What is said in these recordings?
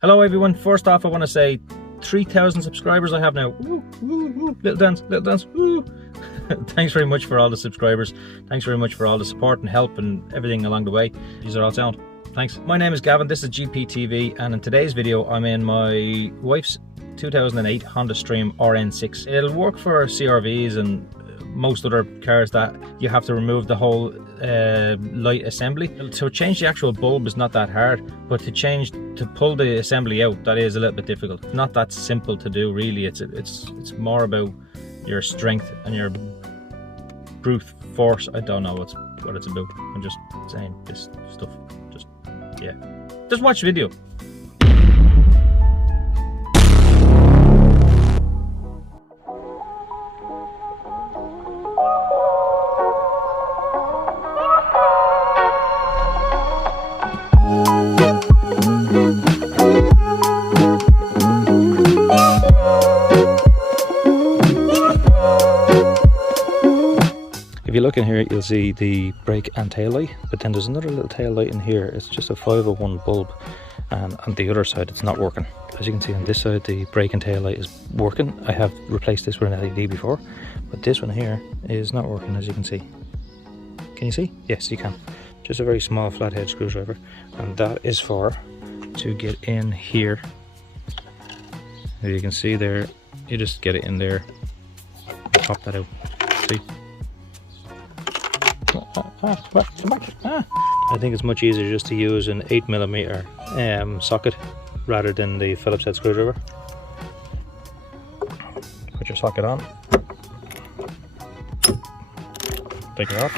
Hello everyone, first off I want to say 3,000 subscribers I have now. Woo, woo, woo. Little dance, woo. Thanks very much for all the subscribers. Thanks very much for all the support and help and everything along the way. These are all sound. Thanks. My name is Gavin, this is GPTV, and in today's video I'm in my wife's 2008 Honda Stream rn6. It'll work for CRVs and most other cars that you have to remove the whole light assembly. To change the actual bulb is not that hard, but to pull the assembly out, that is a little bit difficult. Not that simple to do really. It's more about your strength and your brute force. I don't know what it's about. I'm just saying this stuff. Just watch the video. If you look in here, you'll see the brake and tail light, but then there's another little tail light in here. It's just a 501 bulb, and on the other side it's not working. As you can see on this side, the brake and tail light is working. I have replaced this with an LED before, but this one here is not working, as you can see. Can you see? Yes, you can. Just a very small flathead screwdriver, and that is to get in here. As you can see there, you just get it in there, pop that out. See? I think it's much easier just to use an 8mm socket rather than the Phillips head screwdriver. Put your socket on, take it off.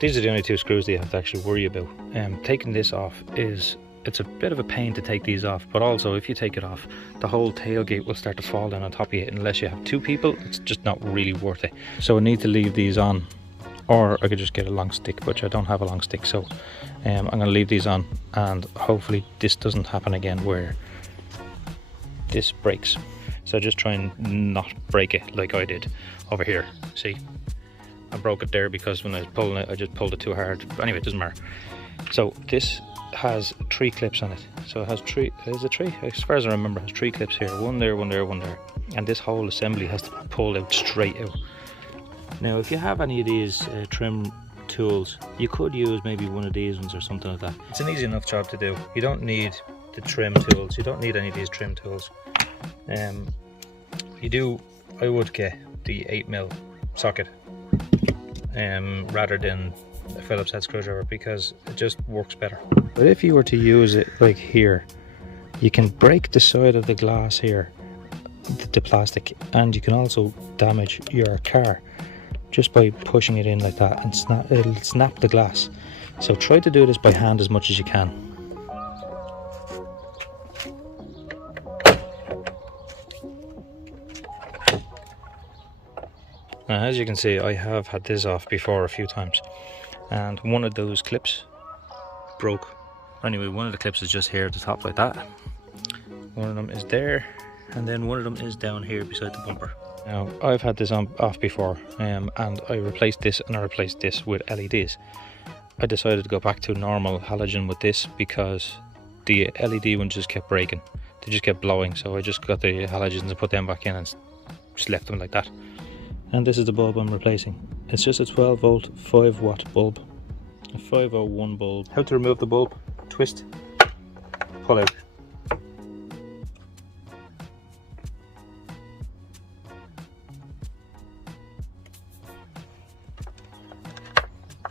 These are the only two screws that you have to actually worry about. Taking this off it's a bit of a pain to take these off, but also if you take it off, the whole tailgate will start to fall down on top of you. Unless you have two people, it's just not really worth it. So I need to leave these on, or I could just get a long stick, which I don't have a long stick, so I'm going to leave these on, and hopefully this doesn't happen again where this breaks. So just try and not break it like I did over here. See, I broke it there because when I was pulling it, I just pulled it too hard. But anyway, it doesn't matter. So this has 3 clips on it. So it has three, is it 3? As far as I remember, it has 3 clips here. One there, one there, one there. And this whole assembly has to be pulled out straight out. Now, if you have any of these trim tools, you could use maybe one of these ones or something like that. It's an easy enough job to do. You don't need the trim tools. You don't need any of these trim tools. I would get the 8mm socket rather than a Phillips head screwdriver, because it just works better. But if you were to use it like here, you can break the side of the glass here, the plastic, and you can also damage your car just by pushing it in like that, and it'll snap the glass. So try to do this by hand as much as you can. Now, as you can see, I have had this off before a few times, and one of those clips broke. Anyway, one of the clips is just here at the top like that. One of them is there, and then one of them is down here beside the bumper. Now, I've had this off before, and I replaced this and I replaced this with LEDs. I decided to go back to normal halogen with this because the LED ones just kept breaking. They just kept blowing, so I just got the halogens and put them back in and just left them like that. And this is the bulb I'm replacing. It's just a 12 volt 5 watt bulb, a 501 bulb. How to remove the bulb? Twist, pull out.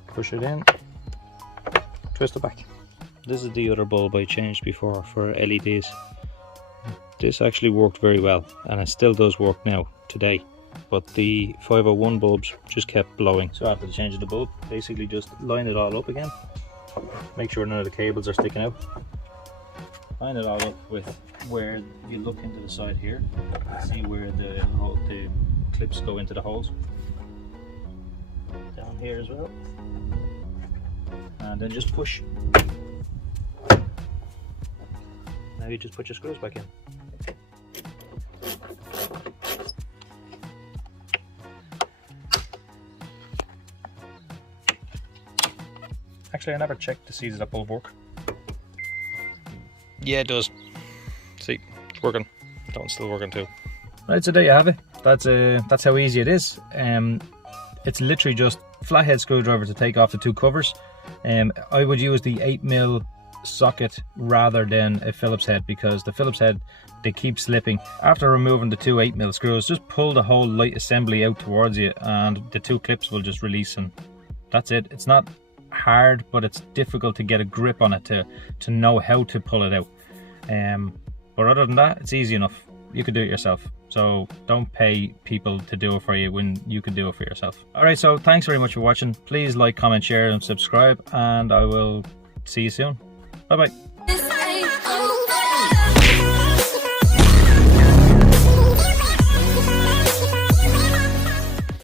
Push it in, twist it back. This is the other bulb I changed before for LEDs. This actually worked very well, and it still does work now today. But the 501 bulbs just kept blowing. So after the change of the bulb, basically just line it all up again. Make sure none of the cables are sticking out. Line it all up with where you look into the side here. See where the clips go into the holes. Down here as well. And then just push. Now you just put your screws back in. Actually, I never checked to see does that bulb work. Yeah, it does. See, it's working. That one's still working too. Right, so there you have it. That's how easy it is. It's literally just flathead screwdriver to take off the two covers. I would use the 8mm socket rather than a Phillips head, because the Phillips head, they keep slipping. After removing the two 8mm screws, just pull the whole light assembly out towards you and the two clips will just release, and that's it. It's not hard, but it's difficult to get a grip on it to know how to pull it out. But other than that, it's easy enough. You could do it yourself. So don't pay people to do it for you when you can do it for yourself. Alright, so thanks very much for watching. Please like, comment, share and subscribe, and I will see you soon. Bye bye.